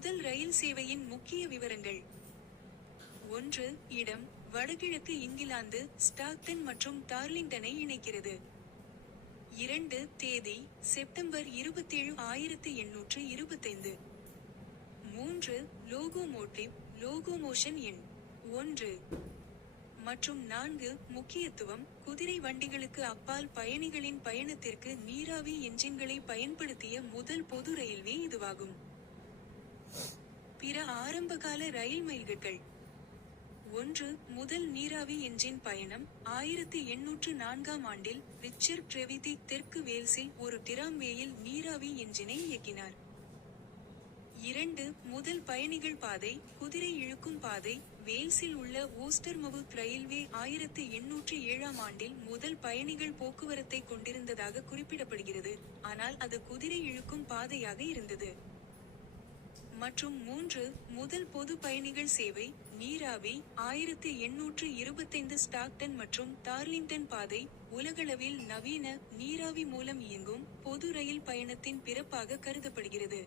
முதல் ரயில் சேவையின் முக்கிய விவரங்கள். 1. இடம்: வடகிழக்கு இங்கிலாந்து, ஸ்டாக்டன் மற்றும் டார்லிங்டனை இணைக்கிறது. 2. தேதி: செப்டம்பர் 27, 1825. 3. லோகோமோட்டிவ், லோகோமோஷன் எண் 1 மற்றும் 4. முக்கியத்துவம்: குதிரை வண்டிகளுக்கு அப்பால் பயணிகளின் பயணத்திற்கு நீராவி என்ஜின்களை பயன்படுத்திய முதல் பொது ரயில்வே இதுவாகும். பிற ஆரம்பகால ரயில் மைல்கற்கள். 1. முதல் நீராவி என்ஜின் பயணம் 1804ஆம் ஆண்டில் ரிச்சர்ட் ட்ரெவிதிக் தெற்கு வேல்ஸில் ஒரு டிராம்வேயில் நீராவி என்ஜினை இயக்கினார். 2. முதல் பயணிகள் பாதை, குதிரை இழுக்கும் பாதை, வேல்ஸில் உள்ள ஓஸ்டர்மவுத் ரயில்வே 1807ஆம் ஆண்டில் முதல் பயணிகள் போக்குவரத்தை கொண்டிருந்ததாக குறிப்பிடப்படுகிறது, ஆனால் அது குதிரை இழுக்கும் பாதையாக இருந்தது. மற்றும் 3. முதல் பொது பயணிகள் சேவை, நீராவி, 1825 ஸ்டாக்டன் மற்றும் டார்லிங்டன் பாதை, உலகளவில் நவீன, நீராவி மூலம் இயங்கும், பொது ரயில் பயணத்தின் பிறப்பாக கருதப்படுகிறது.